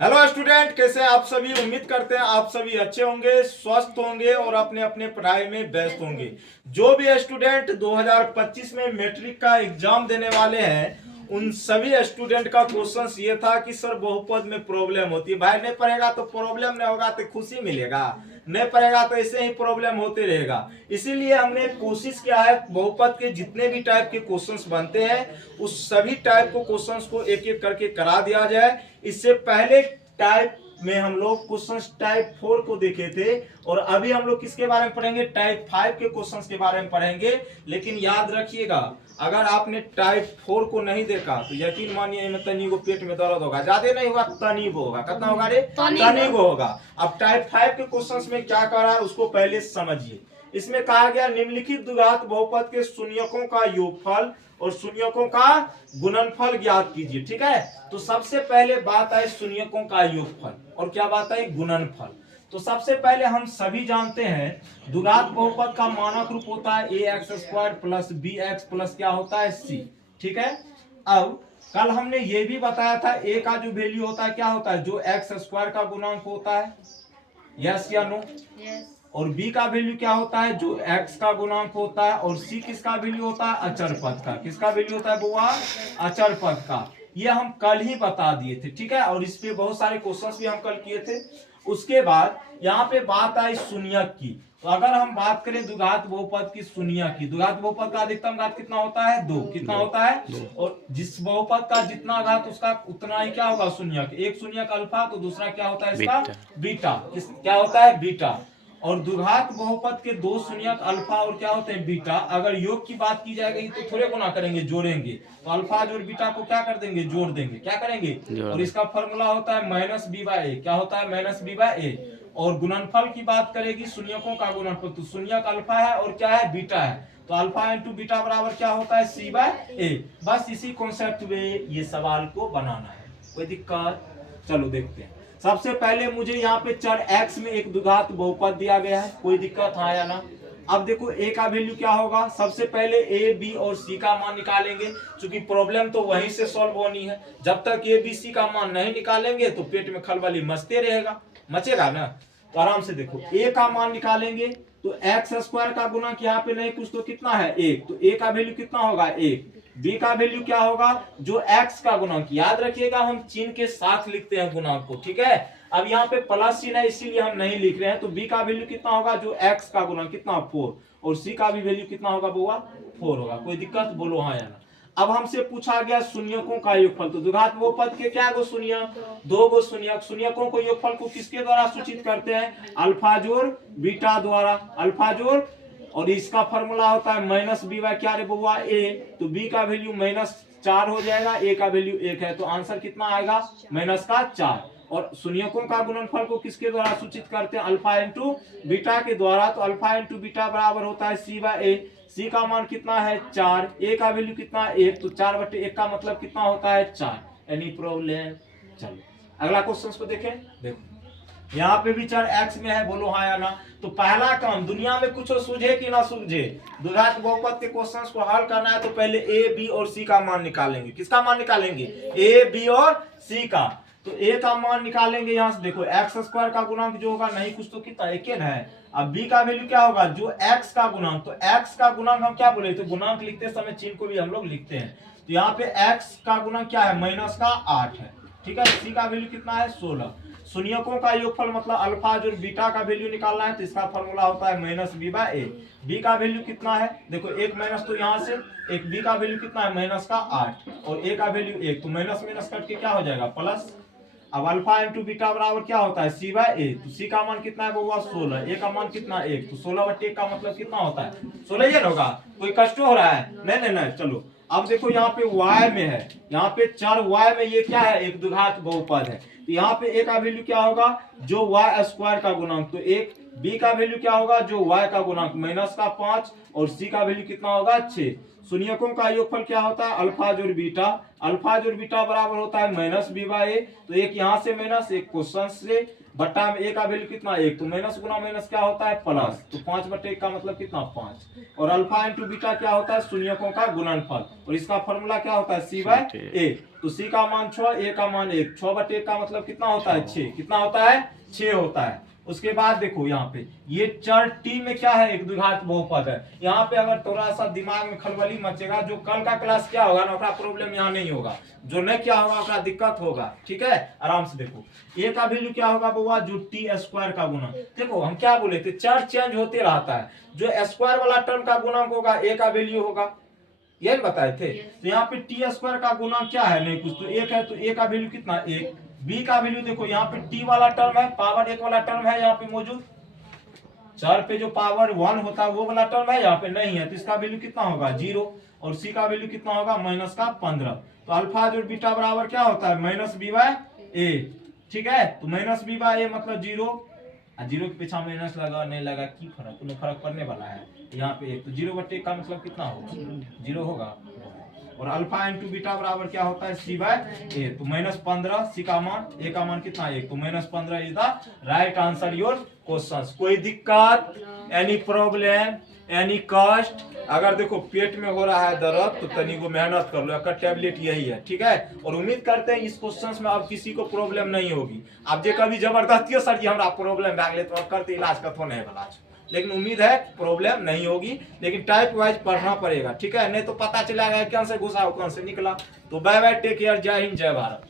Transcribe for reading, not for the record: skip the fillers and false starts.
Hello student, कैसे हैं आप सभी। उम्मीद करते हैं आप सभी अच्छे होंगे, स्वस्थ होंगे और अपने अपने पढ़ाई में व्यस्त होंगे। जो भी स्टूडेंट 2025 में मैट्रिक का एग्जाम देने वाले हैं, उन सभी स्टूडेंट का क्वेश्चन ये था कि सर बहुपद में प्रॉब्लम होती है। भाई नहीं पढ़ेगा तो प्रॉब्लम नहीं होगा तो खुशी मिलेगा, नहीं पढ़ेगा तो ऐसे ही प्रॉब्लम होते रहेगा। इसीलिए हमने कोशिश किया है बहुपद के जितने भी टाइप के क्वेश्चंस बनते हैं उस सभी टाइप को क्वेश्चंस को एक एक करके करा दिया जाए। इससे पहले टाइप में हम लोग क्वेश्चन टाइप 4 को देखे थे और अभी हम लोग किसके बारे में पढ़ेंगे, टाइप 5 के क्वेश्चंस के बारे में पढ़ेंगे। लेकिन याद रखिएगा, अगर आपने टाइप 4 को नहीं देखा तो यकीन मानिए में तनी को पेट में दर्द होगा, ज्यादा नहीं होगा तनी को होगा। कितना होगा रे? तनी को होगा। अब टाइप 5 के क्वेश्चंस में क्या कर रहा है उसको पहले समझिए। इसमें कहा गया निम्नलिखित द्विघात बहुपद के शून्यकों का योगफल और शून्यकों का गुणनफल ज्ञात कीजिए। ठीक है, तो सबसे पहले बात है शून्यकों का योगफल और क्या बात है, गुणनफल। तो सबसे पहले हम सभी जानते हैं द्विघात बहुपद का मानक रूप होता है ax² प्लस bx प्लस क्या होता है c। ठीक है, अब कल हमने ये भी बताया था a का जो वैल्यू होता है क्या होता है, जो x² का गुणांक होता है। यस या नो? और b का वैल्यू क्या होता है, जो x का गुणांक होता है। और c किसका वैल्यू होता है, अचर पद का। किसका वैल्यू होता है बुआ, अचर पद का। ये हम कल ही बता दिए थे। ठीक है, और इस पे बहुत सारे क्वेश्चंस भी हम कल किए थे। उसके बाद यहाँ पे बात आई शून्यक की। तो अगर हम बात करें द्विघात बहुपद की शून्यक की, द्विघात बहुपद का अधिकतम घात कितना होता है, 2। कितना होता है? और जिस बहुपद का जितना घात उसका उतना ही क्या होगा, शून्यक। एक शून्यक अल्फा तो दूसरा क्या होता है इसका, बीटा। क्या होता है, बीटा। और द्विघात बहुपद के दो शून्यक अल्फा और क्या होते हैं, बीटा। अगर योग की बात की जाएगी तो थोड़े गुना करेंगे, जोड़ेंगे। तो अल्फा जोड़ बीटा को क्या कर देंगे, जोड़ देंगे। क्या करेंगे? और इसका फॉर्मूला होता है -b/a। क्या होता है, -b/a। और गुणनफल की बात करेगी शून्यकों का गुणनफल, तो शून्यक अल्फा है और क्या है, बीटा है। तो अल्फा इंटू बीटा बराबर क्या होता है, c/a। बस इसी कॉन्सेप्ट में ये सवाल को बनाना है, कोई दिक्कत? चलो देखते हैं। सबसे पहले मुझे यहाँ पे चर x में एक द्विघात बहुपद दिया गया है, कोई दिक्कत है या ना? अब देखो a का वैल्यू क्या होगा, सबसे पहले a b और c का मान निकालेंगे। क्योंकि प्रॉब्लम तो वहीं से सॉल्व होनी है। जब तक a b c का मान नहीं निकालेंगे तो पेट में खलबली मचते रहेगा, मचेगा ना। तो आराम से देखो, a का मान निकालेंगे तो x² का गुणक यहाँ पे नहीं कुछ तो कितना है, 1। तो a का वैल्यू कितना होगा, 1। b का वैल्यू क्या होगा, जो x का गुणांक। याद रखिएगा हम चिन्ह के साथ लिखते हैं गुणांक को। ठीक है, अब यहाँ पे प्लस चिन्ह है इसीलिए हम नहीं लिख रहे हैं। तो b का वैल्यू कितना होगा, जो x का गुणांक कितना, 4। और c का भी वैल्यू कितना होगा बुआ, 4 होगा। कोई दिक्कत, बोलो हाँ या ना। अब हमसे पूछा गया शून्यकों का योगफल। तो द्विघात बहुपद के क्या गो शून्यक, 2 गो शून्यक। शून्यकों को योगफल को किसके द्वारा सूचित करते हैं, अल्फा जोड़ बीटा द्वारा। अल्फा जोड़, और इसका फॉर्मूला होता है -b/ क्या रे बउआ, a। तो b का वैल्यू -4 हो जाएगा, a का वैल्यू 1 है। तो आंसर कितना आएगा, -4। और शून्यकों का गुणनफल को किसके द्वारा सूचित करते हैं, अल्फा इंटू बीटा के द्वारा। तो अल्फा इंटू बीटा बराबर होता है c/a। c का मान कितना है, 4। a का वैल्यू कितना है, 1। तो 4/1 का मतलब कितना होता है, 4। Any problem? चलो अगला क्वेश्चन को देखें। देखो यहाँ पे भी चर x में है, बोलो हाँ या ना। तो पहला काम, दुनिया में कुछ सूझे कि ना सूझे, द्विघात बहुपद के क्वेश्चंस को हल करना है तो पहले a b और c का मान निकालेंगे। किसका मान निकालेंगे, a b और c का। तो a का मान निकालेंगे, यहाँ से देखो x² का गुणांक जो होगा नहीं कुछ तो कितना, 1 है। अब b का वैल्यू क्या होगा, जो x का गुणांक। तो x का गुणांक हम क्या बोले, तो गुणांक लिखते समय चिन्ह को भी हम लोग लिखते हैं। तो यहाँ पे x का गुणांक क्या है, -8 है। ठीक है, c का वैल्यू कितना है, 16। शून्यकों का योगफल मतलब अल्फा जो बीटा का वैल्यू निकालना है। तो इसका फॉर्मूला होता है -b/a। b का वैल्यू कितना है, देखो एक माइनस तो यहाँ से एक। b का वैल्यू कितना है, -8 और a का वैल्यू 1। तो माइनस माइनस करके क्या हो जाएगा, प्लस। अब अल्फा इंटू बीटा बराबर क्या होता है, c/a। तो c का मान कितना है बउआ, 16। a का मान कितना, 1। तो 16/1 का मतलब कितना होता है, 16 ही होगा। कोई कष्ट हो रहा है, नहीं नहीं नहीं। चलो अब देखो यहाँ पे y में है, यहाँ पे चर y में ये क्या है, एक द्विघात बहुपद है। तो यहाँ पे a का वैल्यू क्या होगा, जो y² का गुणांक। तो 1। b का वैल्यू क्या होगा, जो y का गुणांक -5। और c का वैल्यू कितना होगा, 6। शून्यकों का योगफल क्या होता है, अल्फा जोड़ बीटा। अल्फा जोड़ बीटा बराबर होता है -b/a। तो एक यहाँ से माइनस, एक क्वेश्चन से बट्टा में a का वैल्यू कितना, 1। तो माइनस गुना माइनस क्या होता है, प्लस। तो 5/1 का मतलब कितना, 5। और अल्फा इंटू बीटा क्या होता है, शून्यकों का गुणनफल। और इसका फॉर्मूला क्या होता है, c/a। तो सी का मान 6, ए का मान 1, 6/1 का मतलब कितना होता है 6, कितना होता है 6 होता है। उसके बाद देखो यहाँ पे ये चर टी में क्या है, एक द्विघात बहुपद है। यहाँ पे अगर थोड़ा सा दिमाग में खलबली मचेगा, जो कल का क्लास क्या होगा ना, प्रॉब्लम यहाँ नहीं होगा, जो नहीं क्या होगा उसका दिक्कत होगा, ठीक है। आराम से देखो ए का वैल्यू क्या होगा बउआ, जो टी स्क्वायर का गुना, देखो हम क्या बोले थे, चर चेंज होते रहता है, जो स्क्वायर वाला टर्म का गुणक होगा ए का वैल्यू होगा, यही बताए थे। तो यहाँ पे टी स्क्वायर का गुणक क्या है, नहीं कुछ तो 1 है, तो ए का वैल्यू कितना 1। बी का वैल्यू देखो यहाँ पे टी वाला टर्म है, पावर 1 वाला टर्म है यहाँ पे मौजूद, चर पे जो पावर 1 होता है वो वाला टर्म है, यहाँ पे नहीं है, तो इसका वैल्यू कितना होगा 0। और सी का वैल्यू कितना होगा -15। तो अल्फा जो बीटा बराबर क्या होता है -b/a, ठीक है। तो -b/a मतलब 0, 0 के पीछे माइनस लगा नहीं लगा की फर्क, कोई फर्क पड़ने वाला है यहाँ पे 1, तो 0/1 का मतलब कितना होगा 0 होगा। और अल्फा इंटू बीटा बराबर क्या होता है c/a, तो -15, सी का मान, ए का मान कितना 1, तो -15 is the right answer your question. कोई दिक्कत, एनी प्रॉब्लम, एनी कष्ट, अगर देखो पेट में हो रहा है दर्द तो तनी को मेहनत कर लो, एक टैबलेट यही है, ठीक है। और उम्मीद करते हैं इस क्वेश्चन में अब किसी को प्रॉब्लम नहीं होगी। अब जे कभी जबरदस्ती सर जी हमारा प्रॉब्लम भाग ले तो करते इलाज का तो नहीं भला, लेकिन उम्मीद है प्रॉब्लम नहीं होगी, लेकिन टाइप वाइज पढ़ना पड़ेगा, ठीक है, नहीं तो पता चलेगा कौन से घुसा कौन से निकला। तो बाय बाय, टेक केयर, जय हिंद जय भारत।